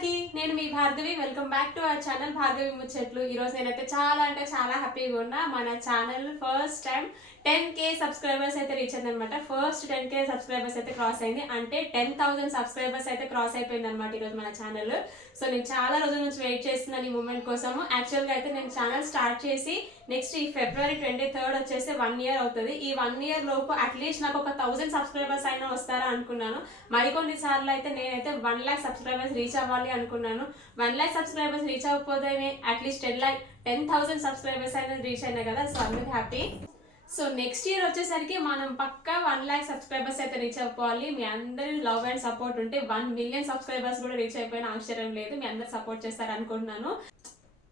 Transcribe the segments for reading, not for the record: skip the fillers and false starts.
అందరికీ నేను మీ Bhargavi. Welcome back to our channel Bhargavi ముచ్చట్లు. ఈరోజు నేనైతే చాలా అంటే చాలా హ్యాపీగా ఉన్నా. మన channel first time 10K subscribers అయితే రీచ్ అయింది అనమాట. ఫస్ట్ 10K సబ్స్క్రైబర్స్ అయితే క్రాస్ అయింది, అంటే 10,000 సబ్స్క్రైబర్స్ అయితే క్రాస్ అయిపోయింది అనమాట ఈరోజు మన ఛానల్. సో నేను చాలా రోజుల నుంచి వెయిట్ చేస్తున్నాను ఈ మూమెంట్ కోసము. యాక్చువల్గా అయితే నేను ఛానల్ స్టార్ట్ చేసి నెక్స్ట్ ఈ February 23rd వచ్చేసి 1 year అవుతుంది. ఈ 1 year లోపు అట్లీస్ట్ నాకు ఒక 1000 సబ్స్క్రైబర్స్ అయినా వస్తారా అనుకున్నాను. మరికొన్ని సార్లు అయితే నేనైతే 1 lakh సబ్స్క్రైబర్స్ రీచ్ అవ్వాలి అనుకున్నాను. 1 lakh సబ్స్క్రైబర్స్ రీచ్ అవ్వకపోతేనే అట్లీస్ట్ 10,000 సబ్స్క్రైబర్స్ అయినా రీచ్ అయినా కదా. సో అందుకు హ్యాపీ. సో నెక్స్ట్ ఇయర్ వచ్చేసరికి మనం పక్కా 1 lakh సబ్స్క్రైబర్స్ అయితే రీచ్ అయిపోవాలి. మీ అందరి లవ్ అండ్ సపోర్ట్ ఉంటే 1 million సబ్స్క్రైబర్స్ కూడా రీచ్ అయిపోయిన ఆశ్చర్యం లేదు. మీ అందరు సపోర్ట్ చేస్తారు అనుకుంటున్నాను.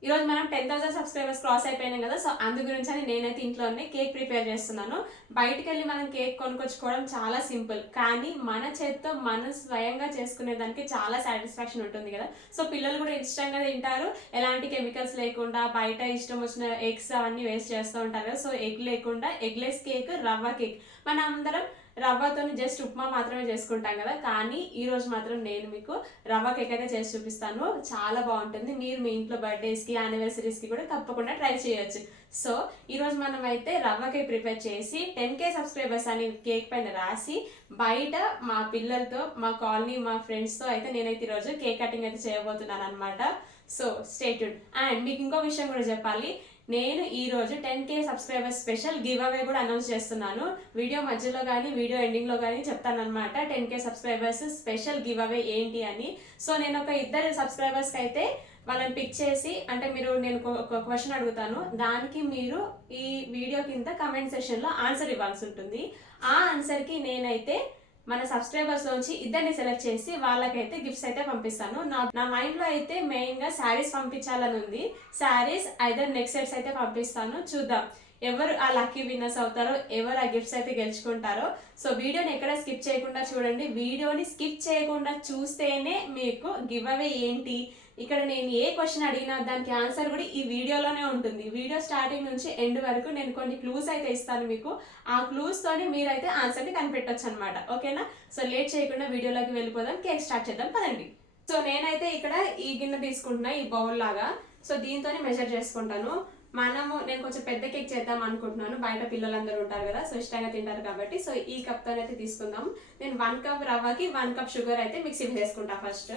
ఈరోజు మనం 10,000 సబ్స్క్రైబర్స్ క్రాస్ అయిపోయినాం కదా. సో అందు గురించి అని నేనైతే ఇంట్లోనే కేక్ ప్రిపేర్ చేస్తున్నాను. బయటకు వెళ్ళి మనం కేక్ కొనుక్కొచ్చుకోవడం చాలా సింపుల్, కానీ మన చేతితో మనం స్వయంగా చేసుకునే దానికి చాలా సాటిస్ఫాక్షన్ ఉంటుంది కదా. సో పిల్లలు కూడా ఇష్టంగా తింటారు, ఎలాంటి కెమికల్స్ లేకుండా. బయట ఇష్టం వచ్చిన ఎగ్స్ అవన్నీ వేస్ట్ చేస్తూ ఉంటారు కదా. సో ఎగ్ లేకుండా ఎగ్లెస్ కేక్, రవ్వ కేక్. మన అందరం రవ్వతో జస్ట్ ఉప్మా మాత్రమే చేసుకుంటాం కదా, కానీ ఈ రోజు మాత్రం నేను మీకు రవ్వ కేక్ అయితే చేసి చూపిస్తాను. చాలా బాగుంటుంది. మీరు మీ ఇంట్లో బర్త్డేస్కి, యానివర్సరీస్కి కూడా తప్పకుండా ట్రై చేయొచ్చు. సో ఈరోజు మనం అయితే రవ్వ కేక్ ప్రిపేర్ చేసి 10K సబ్స్క్రైబర్స్ అని కేక్ పైన రాసి బయట మా పిల్లలతో, మా కాలనీ, మా ఫ్రెండ్స్తో అయితే నేనైతే ఈరోజు కేక్ కటింగ్ అయితే చేయబోతున్నాను అనమాట. So stay tuned. అండ్ మీకు ఇంకో విషయం కూడా చెప్పాలి, నేను ఈరోజు 10K subscribers special give away కూడా అనౌన్స్ చేస్తున్నాను. వీడియో మధ్యలో కానీ వీడియో ఎండింగ్లో కానీ చెప్తాను అనమాట 10K subscribers special give away ఏంటి అని. సో నేను ఒక 2 సబ్స్క్రైబర్స్కి అయితే వాళ్ళని పిక్ చేసి, అంటే నేను ఒక క్వశ్చన్ అడుగుతాను, దానికి మీరు ఈ వీడియో కింద కమెంట్ సెషన్లో ఆన్సర్ ఇవ్వాల్సి ఉంటుంది. ఆ ఆన్సర్కి నేనైతే మన సబ్స్క్రైబర్స్ లోంచి 2 సెలెక్ట్ చేసి వాళ్ళకైతే గిఫ్ట్స్ అయితే పంపిస్తాను. నా మైండ్ లో అయితే మెయిన్ గా శారీస్ పంపించాలని ఉంది. శారీస్ ఐదర్ నెక్ సెట్స్ అయితే పంపిస్తాను. చూద్దాం ఎవరు ఆ లక్కీ విన్నర్స్ అవుతారో, ఎవరు ఆ గిఫ్ట్స్ అయితే గెలుచుకుంటారో. సో వీడియోని ఎక్కడ స్కిప్ చేయకుండా చూడండి. వీడియోని స్కిప్ చేయకుండా చూస్తేనే మీకు గివ్ అవే ఏంటి, ఇక్కడ నేను ఏ క్వశ్చన్ అడిగినా దానికి ఆన్సర్ కూడా ఈ వీడియోలోనే ఉంటుంది. వీడియో స్టార్టింగ్ నుంచి ఎండ్ వరకు నేను కొన్ని క్లూస్ అయితే ఇస్తాను మీకు. ఆ క్లూస్ తోని మీరైతే ఆన్సర్ని కనిపెట్టొచ్చు అనమాట. ఓకేనా? సో లేట్ చేయకుండా వీడియోలోకి వెళ్ళిపోదాం. కేక్ స్టార్ట్ చేద్దాం పదండి. సో నేనైతే ఇక్కడ ఈ గిన్నె తీసుకుంటున్నా, ఈ బౌల్ లాగా. సో దీంతోనే మెజర్ చేసుకుంటాను. నేను కొంచెం పెద్ద కేక్ చేద్దాం అనుకుంటున్నాను. బయట పిల్లలందరూ ఉంటారు కదా, సో ఇష్టంగా తింటారు కాబట్టి. సో ఈ కప్తో అయితే తీసుకుందాం. నేను 1 cup రవ్వకి 1 cup షుగర్ అయితే మిక్సీ వేసుకుంటా. ఫస్ట్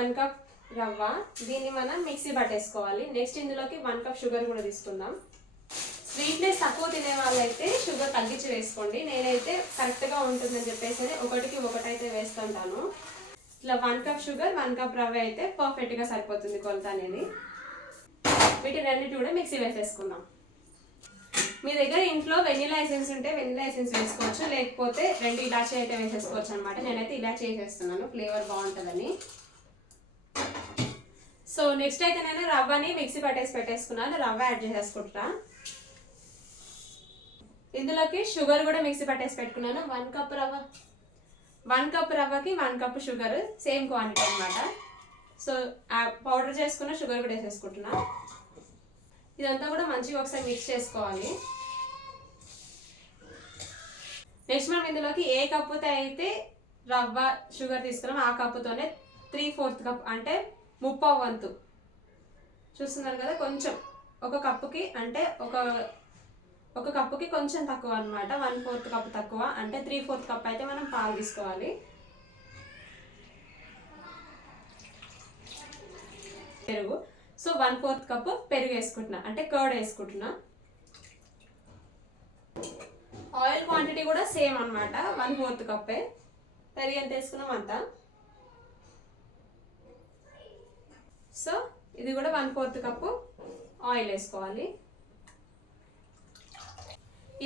1 cup రవ్వ, దీన్ని మనం మిక్సీ పట్టేసుకోవాలి. నెక్స్ట్ ఇందులోకి 1 cup షుగర్ కూడా తీసుకుందాం. స్వీట్నెస్ తక్కువ తినే వాళ్ళైతే షుగర్ తగ్గించి వేసుకోండి. నేనైతే కరెక్ట్గా ఉంటుందని చెప్పేసి 1కి 1 అయితే వేస్తుంటాను. ఇట్లా 1 cup షుగర్, 1 cup రవ్వ అయితే పర్ఫెక్ట్గా సరిపోతుంది కొలత అనేది. వీటి రెండింటి కూడా మిక్సీ వేసేసుకుందాం. మీ దగ్గర ఇంట్లో వెనిలా ఎసెన్స్ ఉంటే వెనిలా ఎసెన్స్ వేసుకోవచ్చు, లేకపోతే 2 ఇలాచీ అయితే వేసేసుకోవచ్చు అనమాట. నేనైతే ఇలాచీ వేసేస్తున్నాను, ఫ్లేవర్ బాగుంటుందని. సో నెక్స్ట్ అయితే నేను రవ్వని మిక్సీ పెట్టేసుకున్నాను. రవ్వ యాడ్ చేసేసుకుంటా. ఇందులోకి షుగర్ కూడా మిక్సీ పెట్టుకున్నాను. 1 cup రవ్వ, 1 cup రవ్వకి 1 cup sugar, same quantity అనమాట. సో పౌడర్ చేసుకున్న షుగర్ కూడా వేసేసుకుంటున్నా. ఇదంతా కూడా మంచిగా ఒకసారి మిక్స్ చేసుకోవాలి. నెక్స్ట్ మనం ఇందులోకి ఏ కప్పుతో అయితే రవ్వ షుగర్ తీసుకున్నాం ఆ కప్పుతోనే 3/4 cup, అంటే 3/4 వంతు. చూస్తున్నారు కదా, కొంచెం ఒక కప్పుకి, అంటే ఒక కప్పుకి కొంచెం తక్కువ అనమాట. 1/4 cup తక్కువ, అంటే 3/4 cup అయితే మనం పాలు తీసుకోవాలి. పెరుగు, సో 1/4 cup పెరుగు వేసుకుంటున్నా, అంటే కర్డ్ వేసుకుంటున్నా. ఆయిల్ క్వాంటిటీ కూడా సేమ్ అనమాట, 1/4 cup. పెరుగు ఎంత వేసుకున్నాం అంతా. సో ఇది కూడా 1/4 cup ఆయిల్ వేసుకోవాలి.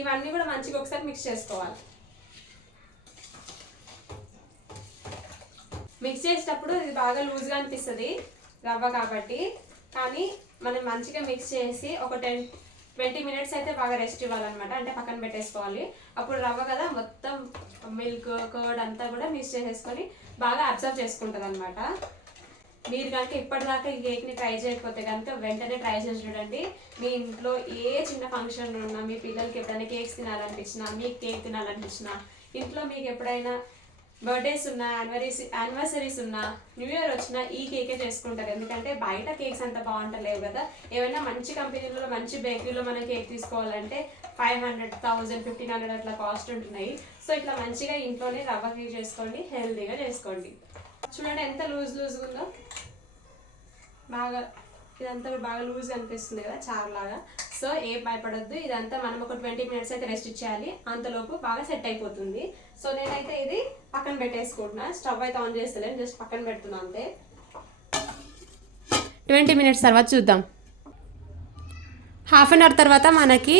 ఇవన్నీ కూడా మంచిగా ఒకసారి మిక్స్ చేసుకోవాలి. మిక్స్ చేసేటప్పుడు ఇది బాగా లూజ్గా అనిపిస్తుంది రవ్వ కాబట్టి, కానీ మనం మంచిగా మిక్స్ చేసి ఒక 10-20 minutes అయితే బాగా రెస్ట్ ఇవ్వాలన్నమాట. అంటే పక్కన పెట్టేసుకోవాలి. అప్పుడు రవ్వ కదా, మొత్తం మిల్క్, కర్డ్ అంతా కూడా మిక్స్ చేసేసుకొని బాగా అబ్జర్వ్ చేసుకుంటుంది అనమాట. మీరు కనుక ఇప్పటిదాకా ఈ కేక్ని ట్రై చేయకపోతే కనుక వెంటనే ట్రై చేసి చూడండి. మీ ఇంట్లో ఏ చిన్న ఫంక్షన్ ఉన్నా, మీ పిల్లలకి ఎప్పుడైనా కేక్స్ తినాలనిపించినా, మీకు కేక్ తినాలనిపించినా, ఇంట్లో మీకు ఎప్పుడైనా బర్త్డేస్ ఉన్నా, యానివర్సరీస్ ఉన్నా, న్యూ ఇయర్ వచ్చినా ఈ కేకే చేసుకుంటారు. ఎందుకంటే బయట కేక్స్ అంత బాగుంటలేవు కదా. ఏమైనా మంచి కంపెనీలో మంచి బేకరీలో మనం కేక్ తీసుకోవాలంటే 500, 1000, 1500 అట్లా కాస్ట్ ఉంటున్నాయి. సో ఇట్లా మంచిగా ఇంట్లోనే రవ్వ కేక్ చేసుకోండి, హెల్తీగా చేసుకోండి. చూడండి ఎంత లూజ్గా ఉందో, బాగా ఇదంతా బాగా లూజ్ అనిపిస్తుంది కదా చారులాగా. సో ఏం భయపడొద్దు, ఇదంతా మనం ఒక 20 minutes అయితే రెస్ట్ ఇచ్చేయాలి. అంతలోపు బాగా సెట్ అయిపోతుంది. సో నేనైతే ఇది పక్కన పెట్టేసుకుంటున్నా, స్టవ్ అయితే ఆన్ చేస్తలేను, జస్ట్ పక్కన పెడుతున్నా అంతే. 20 minutes తర్వాత చూద్దాం. హాఫ్ అన్ అవర్ తర్వాత మనకి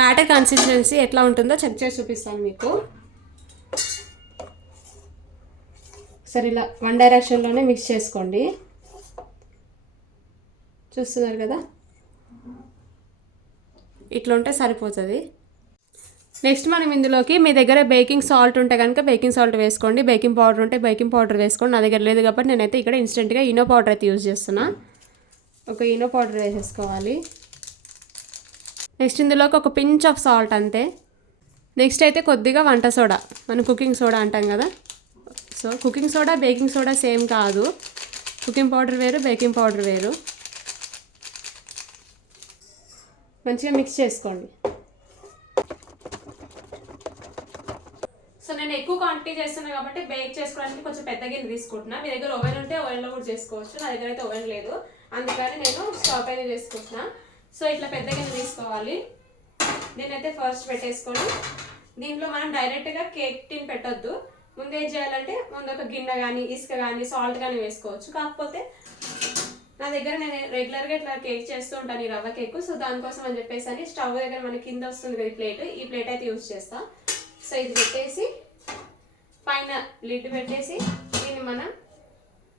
బ్యాటర్ కన్సిస్టెన్సీ ఎట్లా ఉంటుందో చెక్ చేసి చూపిస్తాను మీకు. సరే ఇలా వన్ డైరెక్షన్లోనే మిక్స్ చేసుకోండి. చూస్తున్నారు కదా, ఇట్లా ఉంటే సరిపోతుంది. నెక్స్ట్ మనం ఇందులోకి మీ దగ్గర బేకింగ్ సాల్ట్ ఉంటే కనుక బేకింగ్ సాల్ట్ వేసుకోండి, బేకింగ్ పౌడర్ ఉంటే బేకింగ్ పౌడర్ వేసుకోండి. నా దగ్గర లేదు కాబట్టి నేనైతే ఇక్కడ ఇన్స్టెంట్గా ఇనో పౌడర్ అయితే యూజ్ చేస్తున్నా. ఒక ఇనో పౌడర్ వేసేసుకోవాలి. నెక్స్ట్ ఇందులోకి ఒక పించ్ ఆఫ్ సాల్ట్ అంతే. నెక్స్ట్ అయితే కొద్దిగా వంట సోడా, మనం కుకింగ్ సోడా అంటాం కదా. So cooking soda baking soda same కాదు, కుకింగ్ పౌడర్ వేరు, బేకింగ్ పౌడర్ వేరు. మంచిగా మిక్స్ చేసుకోండి. సో నేను ఎక్కువ క్వాంటిటీ చేస్తున్నాను కాబట్టి బేక్ చేసుకోవడానికి కొంచెం పెద్ద గిన్నె తీసుకుంటున్నా. మీ దగ్గర ఓవెన్ ఉంటే ఓవెన్లో కూడా చేసుకోవచ్చు, నా దగ్గర అయితే ఓవెన్ లేదు, అందుకని నేను స్టవ్ పైన చేసుకుంటున్నా. సో ఇట్లా పెద్ద గిన్నె తీసుకోవాలి. నేనైతే ఫస్ట్ పెట్టేసుకొని దీంట్లో మనం డైరెక్ట్గా కేక్ టిన్ పెట్టొద్దు. ముందు ఏం చేయాలంటే ముందు ఒక గిన్నె కానీ ఇసుక కానీ సాల్ట్ కానీ వేసుకోవచ్చు. కాకపోతే నా దగ్గర నేను రెగ్యులర్గా ఇట్లా కేక్ చేస్తూ ఉంటాను, ఈ రవ్వ కేక్. సో దానికోసం అని చెప్పేసి అని స్టవ్ దగ్గర మనకి కింద వస్తుంది కదా ఈ ప్లేట్ అయితే యూజ్ చేస్తా. సో ఇది పెట్టేసి పైన లిడ్ పెట్టేసి దీన్ని మనం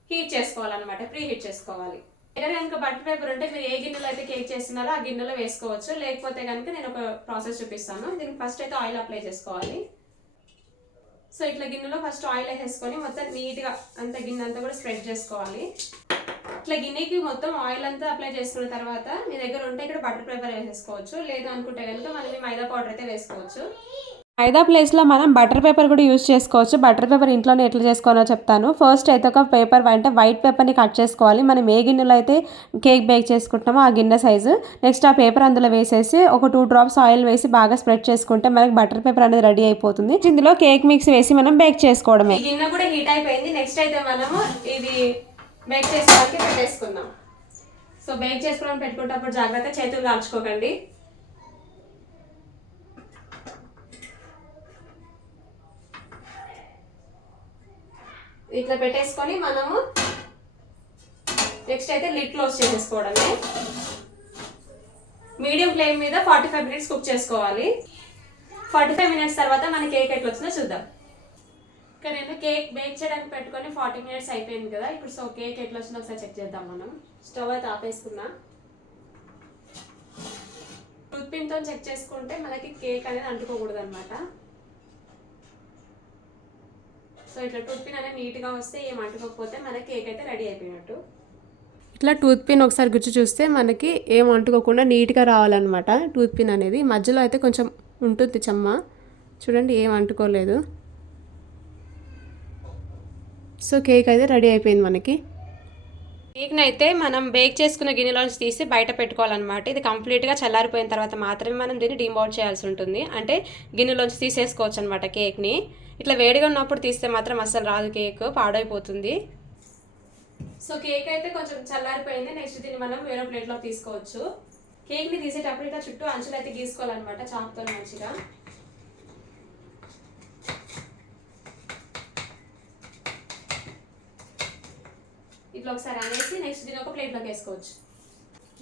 హీట్ చేసుకోవాలన్నమాట, ప్రీ హీట్ చేసుకోవాలి. దగ్గర కనుక బటర్ పేపర్ ఉంటే మీరు ఏ గిన్నెలో అయితే కేక్ చేస్తున్నారో ఆ గిన్నెలో వేసుకోవచ్చు. లేకపోతే కనుక నేను ఒక ప్రాసెస్ చూపిస్తాను. దీనికి ఫస్ట్ అయితే ఆయిల్ అప్లై చేసుకోవాలి. సో ఇట్లా గిన్నెలో ఫస్ట్ ఆయిల్ వేసేసుకొని మొత్తం నీట్గా అంత గిన్నె అంతా కూడా స్ప్రెడ్ చేసుకోవాలి. ఇట్లా గిన్నెకి మొత్తం ఆయిల్ అంతా అప్లై చేసుకున్న తర్వాత మీ దగ్గర ఉంటే ఇక్కడ బటర్ పేపర్ వేసేసుకోవచ్చు. లేదు అనుకుంటే కనుక మనం మైదా పౌడర్ అయితే వేసుకోవచ్చు. మైదా ప్లేస్లో మనం బటర్ పేపర్ కూడా యూజ్ చేసుకోవచ్చు. బటర్ పేపర్ ఇంట్లోనే ఎట్లా చేసుకోవాలో చెప్తాను. ఫస్ట్ అయితే ఒక పేపర్ అంటే వైట్ పేపర్ని కట్ చేసుకోవాలి. మనం ఏ గిన్నెలో అయితే కేక్ బేక్ చేసుకుంటామో ఆ గిన్నె సైజు. నెక్స్ట్ ఆ పేపర్ అందులో వేసేసి ఒక 2 drops ఆయిల్ వేసి బాగా స్ప్రెడ్ చేసుకుంటే మనకి బటర్ పేపర్ అనేది రెడీ అయిపోతుంది. ఇందులో కేక్ మిక్స్ వేసి మనం బేక్ చేసుకోవడమే. గిన్నె కూడా హీట్ అయిపోయింది. నెక్స్ట్ అయితే మనము ఇది బేక్ చేసుకోవడానికి పెట్టేసుకుందాం. సో బేక్ చేసుకోవడానికి పెట్టుకున్నప్పుడు జాగ్రత్త, చేతులు కాల్చుకోకండి. ఇట్లా పెట్టేసుకొని మనము నెక్స్ట్ అయితే లిడ్ క్లోజ్ చేసేసుకోవడమే. మీడియం ఫ్లేమ్ మీద 45 minutes కుక్ చేసుకోవాలి. 45 minutes తర్వాత మన కేక్ ఎట్లా వచ్చిందో చూద్దాం. ఇక్కడ నేను కేక్ బేక్ చేయడానికి పెట్టుకొని 40 minutes అయిపోయింది కదా. ఇప్పుడు సో కేక్ ఎట్లా వచ్చిందో ఒకసారి చెక్ చేద్దాం. మనం స్టవ్ అయితే ఆపేసుకున్నా. టూత్ పిన్తో చెక్ చేసుకుంటే మనకి కేక్ అనేది అంటుకోకూడదు అనమాట. సో ఇట్లా టూత్ పిన్ అనేది నీట్గా వస్తే ఏం అంటుకోకపోతే మన కేక్ అయితే రెడీ అయిపోయినట్టు. ఇట్లా టూత్ పిన్ ఒకసారి గుచ్చి చూస్తే మనకి ఏం అంటుకోకుండా నీట్గా రావాలన్నమాట. టూత్ పిన్ అనేది మధ్యలో అయితే కొంచెం ఉంటుంది చెమ్మ, చూడండి ఏం అంటుకోలేదు. సో కేక్ అయితే రెడీ అయిపోయింది మనకి. కేక్ని అయితే మనం బేక్ చేసుకున్న గిన్నెలోంచి తీసి బయట పెట్టుకోవాలన్నమాట. ఇది కంప్లీట్గా చల్లారిపోయిన తర్వాత మాత్రమే మనం దీన్ని డీమౌల్ట్ చేయాల్సి ఉంటుంది. అంటే గిన్నెలోంచి తీసేసుకోవచ్చు అనమాట కేక్ని. ఇట్లా వేడిగా ఉన్నప్పుడు తీస్తే మాత్రం అస్సలు రాదు, కేక్ పాడైపోతుంది. సో కేక్ అయితే కొంచెం చల్లారిపోయింది. నెక్స్ట్ దీన్ని మనం వేరే ప్లేట్లో తీసుకోవచ్చు. కేక్ని తీసేటప్పుడు ఇట్లా చుట్టూ అంచులు అయితే గీసుకోవాలన్నమాట చాకుతో మంచిగా. ఇట్లా ఒకసారి అనేసి నెక్స్ట్ దీని ఒక ప్లేట్లోకి వేసుకోవచ్చు.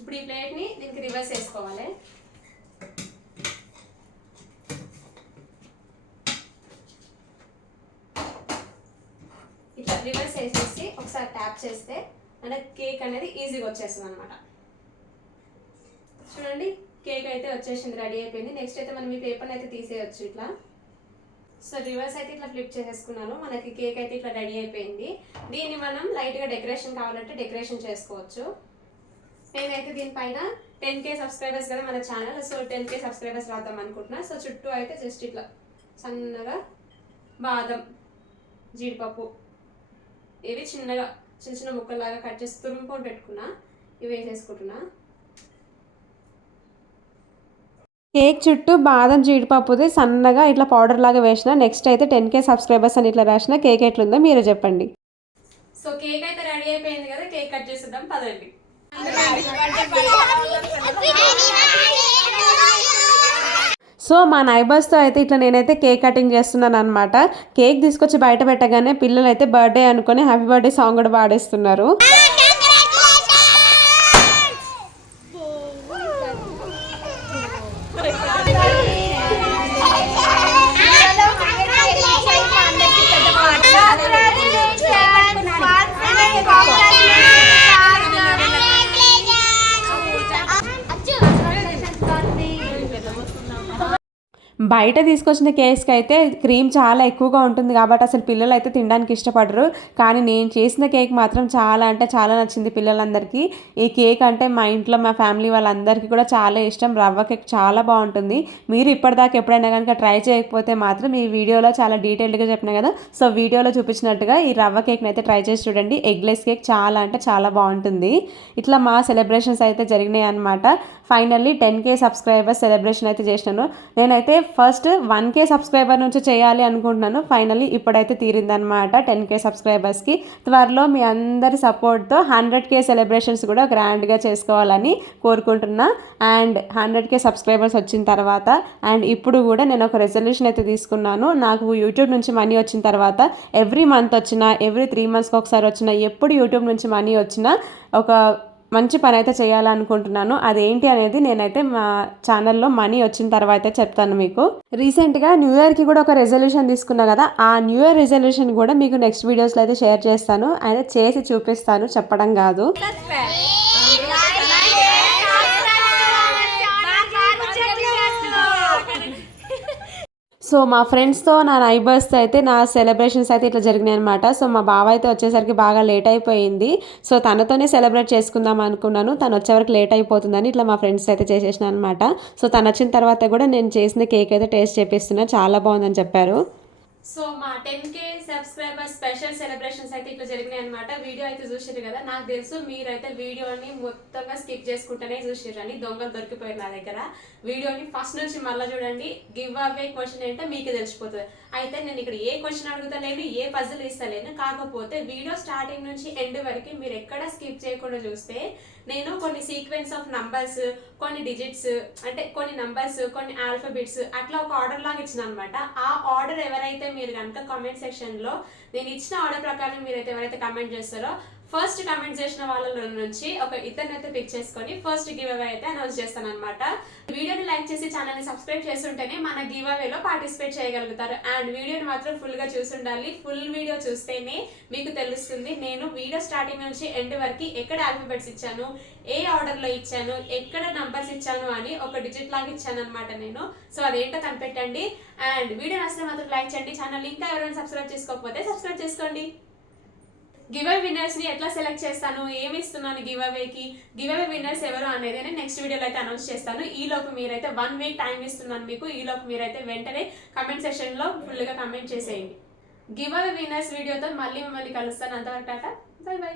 ఇప్పుడు ఈ ప్లేట్ని దీనికి రివర్స్ వేసుకోవాలి. ఇట్లా రివర్స్ వేసేసి ఒకసారి ట్యాప్ చేస్తే మన కేక్ అనేది ఈజీగా వచ్చేస్తుంది అనమాట. చూడండి కేక్ అయితే వచ్చేసింది, రెడీ అయిపోయింది. నెక్స్ట్ అయితే మనం ఈ పేపర్ని అయితే తీసేయచ్చు ఇట్లా. సో రివర్స్ అయితే ఇట్లా ఫ్లిప్ చేసేసుకున్నాను. మనకి కేక్ అయితే ఇట్లా రెడీ అయిపోయింది. దీన్ని మనం లైట్గా డెకరేషన్ కావాలంటే డెకరేషన్ చేసుకోవచ్చు. నేనైతే దీనిపైన 10K సబ్స్క్రైబర్స్ కదా మన ఛానల్. సో 10K సబ్స్క్రైబర్స్ రాద్దాం అనుకుంటున్నా. సో చుట్టూ అయితే జస్ట్ ఇట్లా సన్నగా బాదం జీడిపప్పు ఇవి చిన్నగా చిన్న చిన్న ముక్కలాగా కట్ చేసి తురుముకొని పెట్టుకున్నా. ఇవి వేసేసుకుంటున్నా. కేక్ చుట్టూ బాదం జీడిపప్పుది సన్నగా ఇట్లా పౌడర్ లాగా వేసిన. నెక్స్ట్ అయితే 10K సబ్స్క్రైబర్స్ అని ఇట్లా రాసిన. కేక్ ఎట్లుందో మీరు చెప్పండి. సో కేక్ అయితే రెడీ అయిపోయింది కదా, కేక్ కట్ చేసేద్దాం పదండి. సో మా నైబర్స్తో అయితే ఇట్లా నేనైతే కేక్ కటింగ్ చేస్తున్నాను అనమాట. కేక్ తీసుకొచ్చి బయట పెట్టగానే పిల్లలు అయితే బర్త్డే అనుకుని హ్యాపీ బర్త్డే సాంగ్ కూడా పాడేస్తున్నారు. బయట తీసుకొచ్చిన కేక్కి అయితే క్రీమ్ చాలా ఎక్కువగా ఉంటుంది కాబట్టి అసలు పిల్లలు అయితే తినడానికి ఇష్టపడరు. కానీ నేను చేసిన కేక్ మాత్రం చాలా అంటే చాలా నచ్చింది పిల్లలందరికీ. ఈ కేక్ అంటే మా ఇంట్లో మా ఫ్యామిలీ వాళ్ళందరికీ కూడా చాలా ఇష్టం. రవ్వ కేక్ చాలా బాగుంటుంది. మీరు ఇప్పటిదాకా ఎప్పుడైనా కనుక ట్రై చేయకపోతే మాత్రం ఈ వీడియోలో చాలా డీటెయిల్డ్గా చెప్పినా కదా, సో వీడియోలో చూపించినట్టుగా ఈ రవ్వ కేక్ని అయితే ట్రై చేసి చూడండి. ఎగ్లెస్ కేక్ చాలా అంటే చాలా బాగుంటుంది. ఇట్లా మా సెలబ్రేషన్స్ అయితే జరిగినాయి అనమాట. ఫైనల్లీ 10K సబ్స్క్రైబర్స్ సెలబ్రేషన్ అయితే చేసినాను. నేనైతే ఫస్ట్ 1K సబ్స్క్రైబర్ నుంచి చేయాలి అనుకుంటున్నాను. ఫైనల్లీ ఇప్పుడైతే తీరిందనమాట 10K సబ్స్క్రైబర్స్కి. త్వరలో మీ అందరి సపోర్ట్తో 100K సెలబ్రేషన్స్ కూడా గ్రాండ్గా చేసుకోవాలని కోరుకుంటున్నా. అండ్ 100K సబ్స్క్రైబర్స్ వచ్చిన తర్వాత అండ్ ఇప్పుడు కూడా నేను ఒక రెజల్యూషన్ అయితే తీసుకున్నాను. నాకు యూట్యూబ్ నుంచి మనీ వచ్చిన తర్వాత ఎవ్రీ మంత్ వచ్చినా, ఎవ్రీ 3 monthsకి ఒకసారి వచ్చినా, ఎప్పుడు యూట్యూబ్ నుంచి మనీ వచ్చినా ఒక మంచి పని అయితే చేయాలనుకుంటున్నాను. అదేంటి అనేది నేనైతే మా ఛానల్లో మనీ వచ్చిన తర్వాత చెప్తాను మీకు. రీసెంట్గా న్యూ ఇయర్కి కూడా ఒక రెజల్యూషన్ తీసుకున్నా కదా, ఆ న్యూ ఇయర్ రెజల్యూషన్ కూడా మీకు నెక్స్ట్ వీడియోస్లో అయితే షేర్ చేస్తాను. అయితే చేసి చూపిస్తాను, చెప్పడం కాదు. సో మా ఫ్రెండ్స్తో నా నైబర్స్తో అయితే నా సెలబ్రేషన్స్ అయితే ఇట్లా జరిగినాయి అనమాట. సో మా బావ అయితే వచ్చేసరికి బాగా లేట్ అయిపోయింది. సో తనతోనే సెలబ్రేట్ చేసుకుందాం అనుకున్నాను. తను వచ్చేవరకు లేట్ అయిపోతుందని ఇట్లా మా ఫ్రెండ్స్ అయితే చేసేసిన అనమాట. సో తను వచ్చిన తర్వాత కూడా నేను చేసిన కేక్ అయితే టేస్ట్ చేపిస్తున్నా. చాలా బాగుందని చెప్పారు. సో మా 10K సబ్స్క్రైబర్స్ స్పెషల్ సెలబ్రేషన్స్ అయితే ఇట్లా జరిగినాయి అనమాట. వీడియో అయితే చూసారు కదా. నాకు తెలుసు మీరైతే వీడియోని మొత్తంగా స్కిప్ చేసుకుంటేనే చూసారని. దొంగలు దొరికిపోయారు నా దగ్గర. వీడియోని ఫస్ట్ నుంచి మళ్ళీ చూడండి. గివ్ అవే క్వశ్చన్ ఏంటో మీకు తెలిసిపోతుంది. అయితే నేను ఇక్కడ ఏ క్వశ్చన్ అడుగుతలేను, ఏ పజిల్ ఇస్తలేను. కాకపోతే వీడియో స్టార్టింగ్ నుంచి ఎండ్ వరకు మీరు ఎక్కడ స్కిప్ చేయకుండా చూస్తే నేను కొన్ని సీక్వెన్స్ ఆఫ్ నంబర్స్, కొన్ని డిజిట్స్, అంటే కొన్ని నంబర్స్, కొన్ని ఆల్ఫాబెట్స్ అట్లా ఒక ఆర్డర్ లాగా ఇచ్చిన అనమాట. ఆ ఆర్డర్ ఎవరైతే మీరు కనుక కామెంట్ సెక్షన్లో నేను ఇచ్చిన ఆర్డర్ ప్రకారం మీరైతే ఎవరైతే కమెంట్ చేస్తారో ఫస్ట్ కమెంట్ చేసిన వాళ్ళ నుంచి ఒక ఇద్దరిని అయితే పిక్ చేసుకొని ఫస్ట్ గివ్ అవే అయితే అనౌన్స్ చేస్తాను అనమాట. వీడియోని లైక్ చేసి ఛానల్ని సబ్స్క్రైబ్ చేస్తుంటేనే మన గివ్ అవేలో పార్టిసిపేట్ చేయగలుగుతారు. అండ్ వీడియోని మాత్రం ఫుల్గా చూసుండాలి. ఫుల్ వీడియో చూస్తేనే మీకు తెలుస్తుంది నేను వీడియో స్టార్టింగ్ నుంచి ఎండ్ వరకు ఎక్కడ ఆల్ఫాబెట్స్ ఇచ్చాను, ఏ ఆర్డర్లో ఇచ్చాను, ఎక్కడ నంబర్స్ ఇచ్చాను అని ఒక డిజిట్ లాగా ఇచ్చాను అనమాట నేను. సో అదేంటో కనిపెట్టండి. అండ్ వీడియో నచ్చితే మాత్రం లైక్ చేయండి. ఛానల్ ఇంకా ఎవరైనా సబ్స్క్రైబ్ చేసుకోకపోతే సబ్స్క్రైబ్ చేసుకోండి. గివ్ అవే విన్నర్స్ ని ఎట్లా సెలెక్ట్ చేస్తాను, ఏమి ఇస్తున్నాను గివ్ అవేకి, గివ్ అవే విన్నర్స్ ఎవరు అనేది నేను నెక్స్ట్ వీడియోలో అయితే అనౌన్స్ చేస్తాను. ఈ లోపు మీరైతే 1 week టైం ఇస్తున్నాను మీకు. ఈ లోపు మీరైతే వెంటనే కమెంట్ సెక్షన్ లో ఫుల్గా కమెంట్ చేసేయండి. గివ్ అవే విన్నర్స్ వీడియోతో మళ్ళీ మిమ్మల్ని కలుస్తాను. అంతవరకు టాటా, బై బై.